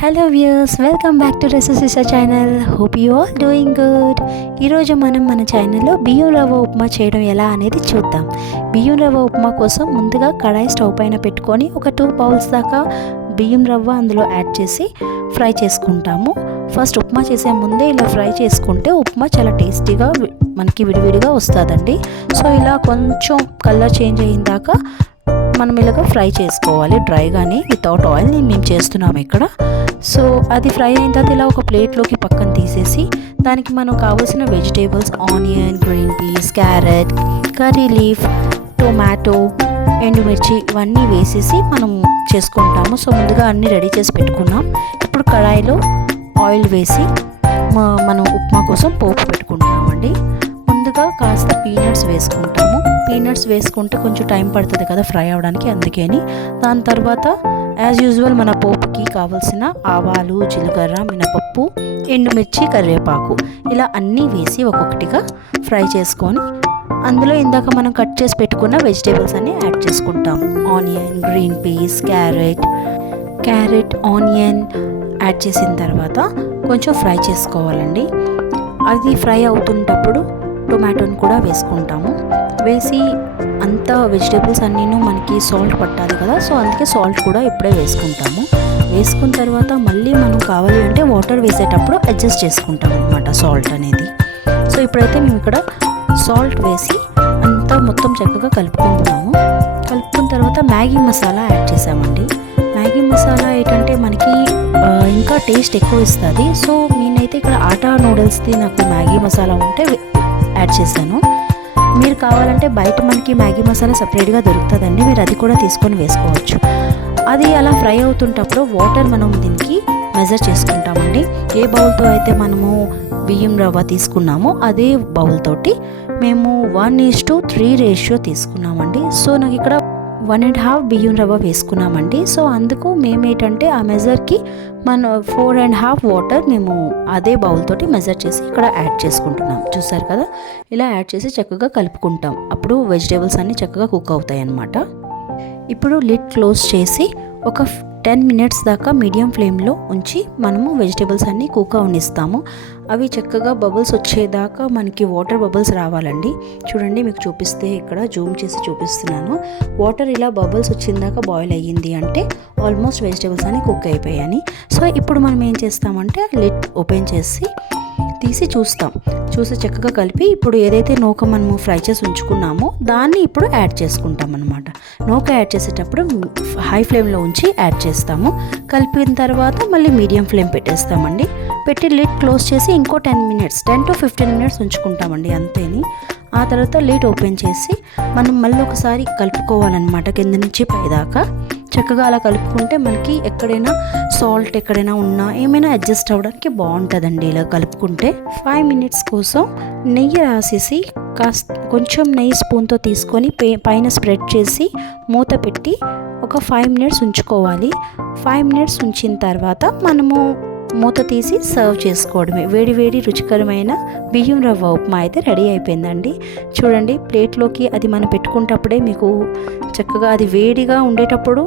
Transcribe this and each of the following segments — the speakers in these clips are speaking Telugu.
Hello viewers, welcome back to recipes channel. Hope you all doing good. ఈరోజు మనం మన ఛానల్లో బియ్యం రవ్వ ఉప్మా చేయడం ఎలా అనేది చూద్దాం. బియ్యం రవ్వ ఉప్మా కోసం ముందుగా కడాయి స్టవ్ పైన పెట్టుకొని ఒక 2 బౌల్స్ దాకా బియ్యం రవ్వ అందులో యాడ్ చేసి ఫ్రై చేసుకుంటాము. ఫస్ట్ ఉప్మా చేసే ముందే ఇలా ఫ్రై చేసుకుంటే ఉప్మా చాలా టేస్టీగా మనకి విడివిడిగా వస్తుందండి. సో ఇలా కొంచెం కలర్ చేంజ్ అయిన దాకా మనం ఇలాగ ఫ్రై చేసుకోవాలి, డ్రైగానే, వితౌట్ ఆయిల్ మేము చేస్తున్నాము ఇక్కడ. సో అది ఫ్రై అయిన తర్వాత ఇలా ఒక ప్లేట్లోకి పక్కన తీసేసి దానికి మనం కావాల్సిన vegetables onion, green peas, carrot, curry leaf, tomato, ఎండుమిర్చి ఇవన్నీ వేసేసి మనం చేసుకుంటాము. సో ముందుగా అన్నీ రెడీ చేసి పెట్టుకున్నాం. ఇప్పుడు కడాయిలో ఆయిల్ వేసి మనం ఉప్మా కోసం పోపు పెట్టుకుంటున్నామండి. ముందుగా కాస్త పీనట్స్ వేసుకుంటాము. పీనట్స్ వేసుకుంటే కొంచెం టైం పడుతుంది కదా ఫ్రై అవ్వడానికి, అందుకని. దాని తర్వాత యాజ్ యూజువల్ మన పోపుకి కావాల్సిన ఆవాలు, జీలకర్ర, మినపప్పు, ఎండుమిర్చి, కరివేపాకు ఇలా అన్నీ వేసి ఒక్కొక్కటిగా ఫ్రై చేసుకొని అందులో ఇందాక మనం కట్ చేసి పెట్టుకున్న వెజిటేబుల్స్ అన్నీ యాడ్ చేసుకుంటాము. Onion, green peas, carrot, onion add చేసిన తర్వాత కొంచెం ఫ్రై చేసుకోవాలండి. అది ఫ్రై అవుతున్నప్పుడు టొమాటోని కూడా వేసుకుంటాము. వేసి అంతా వెజిటేబుల్స్ అన్నీను మనకి సాల్ట్ పట్టాలి కదా, సో అందుకే సాల్ట్ కూడా ఇప్పుడే వేసుకుంటాము. వేసుకున్న తర్వాత మళ్ళీ మనం కావాలి అంటే వాటర్ వేసేటప్పుడు అడ్జస్ట్ చేసుకుంటాం అనమాట సాల్ట్ అనేది. సో ఇప్పుడైతే మేము ఇక్కడ సాల్ట్ వేసి అంతా మొత్తం చక్కగా కలుపుకుంటున్నాము. కలుపుకున్న తర్వాత మ్యాగీ మసాలా యాడ్ చేసామండి. మ్యాగీ మసాలా ఏంటంటే మనకి ఇంకా టేస్ట్ ఎక్కువ ఇస్తుంది. సో నేనైతే ఇక్కడ ఆటా నూడిల్స్ది నాకు మ్యాగీ మసాలా ఉంటే యాడ్ చేశాను. మీరు కావాలంటే బయట మనకి మ్యాగీ మసాలా సపరేట్గా దొరుకుతుందండి, మీరు అది కూడా తీసుకొని వేసుకోవచ్చు. అది అలా ఫ్రై అవుతుంటప్పుడు వాటర్ మనం దీనికి మెజర్ చేసుకుంటామండి. ఏ బౌల్తో అయితే మనము బియ్యం రవ్వ తీసుకున్నామో అదే బౌల్ తోటి మేము 1:3 రేషియో తీసుకున్నామండి. సో నాకు ఇక్కడ 1.5 బియ్యం రవ్వ వేసుకున్నామండి. సో అందుకు మేమేంటంటే ఆ మెజర్కి మన 4.5 వాటర్ మేము అదే బౌల్ తోటి మెజర్ చేసి ఇక్కడ యాడ్ చేసుకుంటున్నాం. చూసారు కదా, ఇలా యాడ్ చేసి చక్కగా కలుపుకుంటాం. అప్పుడు వెజిటేబుల్స్ అన్నీ చక్కగా కుక్ అవుతాయి అన్నమాట. ఇప్పుడు లిడ్ క్లోజ్ చేసి ఒక 10 మినిట్స్ దాకా మీడియం ఫ్లేమ్లో ఉంచి మనము వెజిటేబుల్స్ అన్నీ కుక్ అవనిస్తాము. అవి చక్కగా బబుల్స్ వచ్చేదాకా మనకి వాటర్ బబుల్స్ రావాలండి. చూడండి, మీకు చూపిస్తే ఇక్కడ జూమ్ చేసి చూపిస్తున్నాను. వాటర్ ఇలా బబుల్స్ వచ్చిందాకా బాయిల్ అయ్యింది అంటే ఆల్మోస్ట్ వెజిటేబుల్స్ అన్నీ కుక్ అయిపోయాయని. సో ఇప్పుడు మనం ఏం చేస్తామంటే లిడ్ ఓపెన్ చేసి తీసి చూసి చక్కగా కలిపి ఇప్పుడు ఏదైతే నూక మనము ఫ్రై చేసి ఉంచుకున్నామో దాన్ని ఇప్పుడు యాడ్ చేసుకుంటాం అనమాట. నూక యాడ్ చేసేటప్పుడు హై ఫ్లేమ్లో ఉంచి యాడ్ చేస్తాము. కలిపిన తర్వాత మళ్ళీ మీడియం ఫ్లేమ్ పెట్టేస్తామండి. పెట్టి లిడ్ క్లోజ్ చేసి ఇంకో 10 to 15 మినిట్స్ ఉంచుకుంటామండి, అంతేని. ఆ తర్వాత లిడ్ ఓపెన్ చేసి మనం మళ్ళీ ఒకసారి కలుపుకోవాలన్నమాట, కింద నుంచి పైదాకా. చక్కగా అలా కలుపుకుంటే మనకి ఎక్కడైనా సాల్ట్ ఎక్కడైనా ఉన్నా ఏమైనా అడ్జస్ట్ అవ్వడానికి బాగుంటుందండి ఇలా కలుపుకుంటే. 5 మినిట్స్ కోసం నెయ్యి రాసేసి కొంచెం నెయ్యి స్పూన్తో తీసుకొని పైన స్ప్రెడ్ చేసి మూత పెట్టి ఒక 5 మినిట్స్ ఉంచుకోవాలి. 5 మినిట్స్ ఉంచిన తర్వాత మనము మూత తీసి సర్వ్ చేసుకోవడమే. వేడి రుచికరమైన బియ్యం రవ్వ ఉప్మా అయితే రెడీ అయిపోయిందండి. చూడండి, ప్లేట్లోకి అది మనం పెట్టుకుంటప్పుడే మీకు చక్కగా అది వేడిగా ఉండేటప్పుడు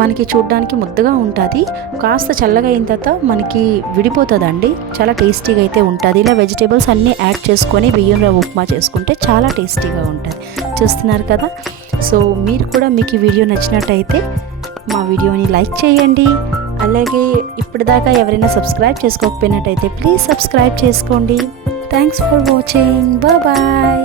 మనకి చూడడానికి ముద్దగా ఉంటుంది. కాస్త చల్లగా అయిన తర్వాత మనకి విడిపోతుందండి. చాలా టేస్టీగా అయితే ఉంటుంది. ఇలా వెజిటేబుల్స్ అన్నీ యాడ్ చేసుకొని బియ్యం రవ్వ ఉప్మా చేసుకుంటే చాలా టేస్టీగా ఉంటుంది. చూస్తున్నారు కదా. సో మీరు కూడా మీకు ఈ వీడియో నచ్చినట్టయితే మా వీడియోని లైక్ చేయండి. అలాగే ఇప్పటిదాకా ఎవరైనా సబ్స్క్రైబ్ చేసుకోకపోయినట్టయితే ప్లీజ్ సబ్స్క్రైబ్ చేసుకోండి. Thanks for watching. బాయ్.